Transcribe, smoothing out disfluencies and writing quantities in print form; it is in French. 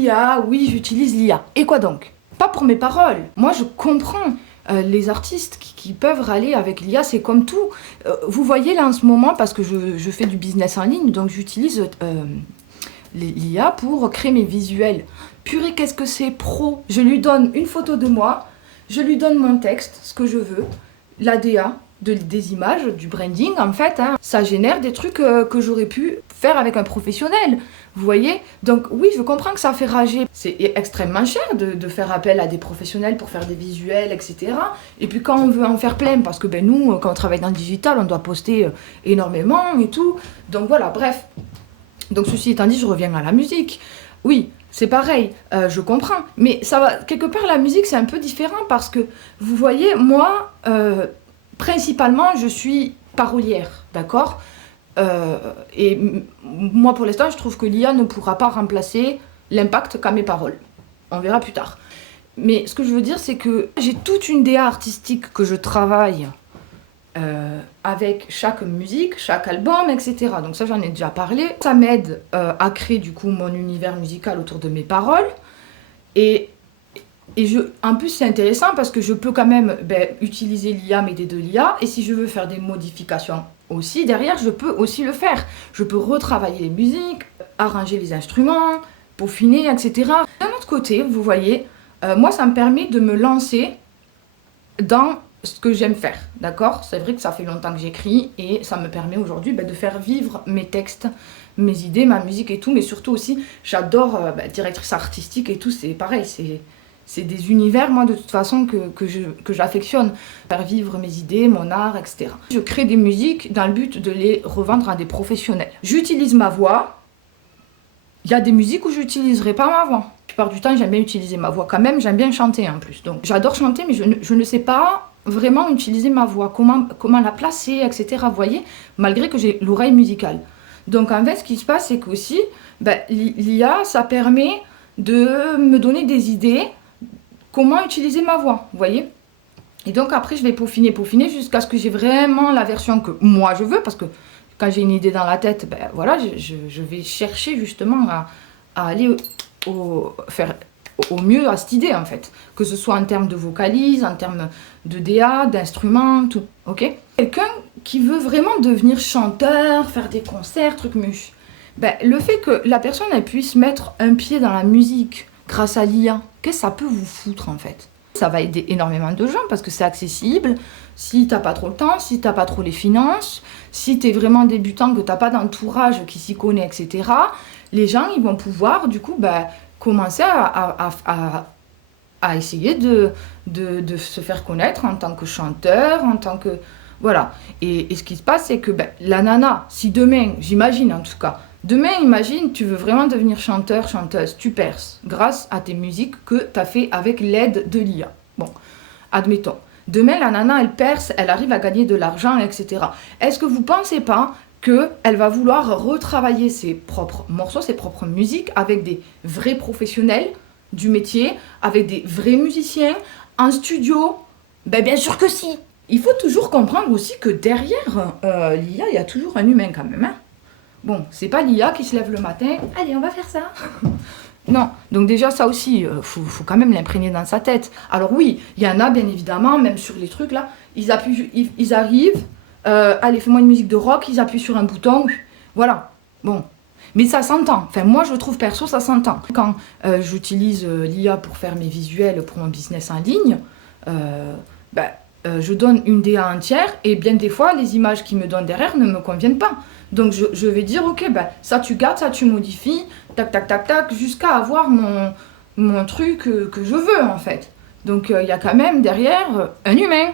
l'IA, oui, j'utilise l'IA. Et quoi donc? Pas pour mes paroles. Moi, je comprends les artistes qui peuvent râler avec l'IA, c'est comme tout. Vous voyez là en ce moment, parce que je fais du business en ligne, donc j'utilise l'IA pour créer mes visuels. Purée, qu'est-ce que c'est pro! Je lui donne une photo de moi, je lui donne mon texte, ce que je veux, l'ADA, des images, du branding en fait, hein. Ça génère des trucs que j'aurais pu faire avec un professionnel, vous voyez. Donc oui, je comprends que ça fait rager. C'est extrêmement cher de faire appel à des professionnels pour faire des visuels, etc. Et puis quand on veut en faire plein, parce que ben, nous, quand on travaille dans le digital, on doit poster énormément et tout. Donc voilà, bref. Donc ceci étant dit, je reviens à la musique. Oui, c'est pareil, je comprends. Mais ça va, quelque part, la musique, c'est un peu différent parce que, vous voyez, moi... principalement, je suis parolière, d'accord? Et moi, pour l'instant, je trouve que l'IA ne pourra pas remplacer l'impact qu'a mes paroles. On verra plus tard. Mais ce que je veux dire, c'est que j'ai toute une DA artistique que je travaille avec chaque musique, chaque album, etc. Donc ça, j'en ai déjà parlé. Ça m'aide à créer, du coup, mon univers musical autour de mes paroles. Et en plus, c'est intéressant parce que je peux quand même utiliser l'IA, m'aider de l'IA. Et si je veux faire des modifications aussi, derrière, je peux aussi le faire. Je peux retravailler les musiques, arranger les instruments, peaufiner, etc. D'un autre côté, vous voyez, moi, ça me permet de me lancer dans ce que j'aime faire, d'accord? C'est vrai que ça fait longtemps que j'écris et ça me permet aujourd'hui de faire vivre mes textes, mes idées, ma musique et tout. Mais surtout aussi, j'adore directrice artistique et tout, c'est pareil, c'est des univers, moi, de toute façon, que j'affectionne. Faire vivre mes idées, mon art, etc. Je crée des musiques dans le but de les revendre à des professionnels. J'utilise ma voix. Il y a des musiques où je n'utiliserai pas ma voix. La plupart du temps, j'aime bien utiliser ma voix quand même. J'aime bien chanter en plus. Donc, j'adore chanter, mais je ne sais pas vraiment utiliser ma voix. Comment la placer, etc. Vous voyez, malgré que j'ai l'oreille musicale. Donc, en fait, ce qui se passe, c'est qu'aussi, l'IA, ça permet de me donner des idées. Comment utiliser ma voix, vous voyez? Et donc après, je vais peaufiner jusqu'à ce que j'ai vraiment la version que moi je veux, parce que quand j'ai une idée dans la tête, voilà, je vais chercher justement à aller faire au mieux à cette idée en fait. Que ce soit en termes de vocalise, en termes de DA, d'instruments, tout, ok? Quelqu'un qui veut vraiment devenir chanteur, faire des concerts, trucs muches, le fait que la personne elle puisse mettre un pied dans la musique, grâce à l'IA, qu'est-ce que ça peut vous foutre en fait? Ça va aider énormément de gens parce que c'est accessible. Si t'as pas trop le temps, si t'as pas trop les finances, si t'es vraiment débutant, que t'as pas d'entourage qui s'y connaît, etc., les gens ils vont pouvoir du coup commencer à essayer de se faire connaître en tant que chanteur, en tant que... Voilà. Et ce qui se passe, c'est que la nana, si demain, j'imagine en tout cas, demain, imagine, tu veux vraiment devenir chanteur, chanteuse, tu perces grâce à tes musiques que tu as fait avec l'aide de l'IA. Bon, admettons. Demain, la nana, elle perce, elle arrive à gagner de l'argent, etc. Est-ce que vous ne pensez pas qu'elle va vouloir retravailler ses propres morceaux, ses propres musiques avec des vrais professionnels du métier, avec des vrais musiciens, en studio? Bien sûr que si. Il faut toujours comprendre aussi que derrière l'IA, il y a toujours un humain quand même, hein. Bon, c'est pas l'IA qui se lève le matin, allez, on va faire ça. Non, donc déjà ça aussi, faut quand même l'imprégner dans sa tête. Alors oui, il y en a bien évidemment, même sur les trucs là, ils arrivent, allez, fais-moi une musique de rock, ils appuient sur un bouton, voilà, bon. Mais ça s'entend, enfin moi je trouve perso ça s'entend. Quand j'utilise l'IA pour faire mes visuels pour mon business en ligne, je donne une DA entière et bien des fois les images qu'ils me donnent derrière ne me conviennent pas. Donc je vais dire ok, ça tu gardes, ça tu modifies, tac tac tac tac, jusqu'à avoir mon truc que je veux en fait. Donc il y a quand même derrière un humain.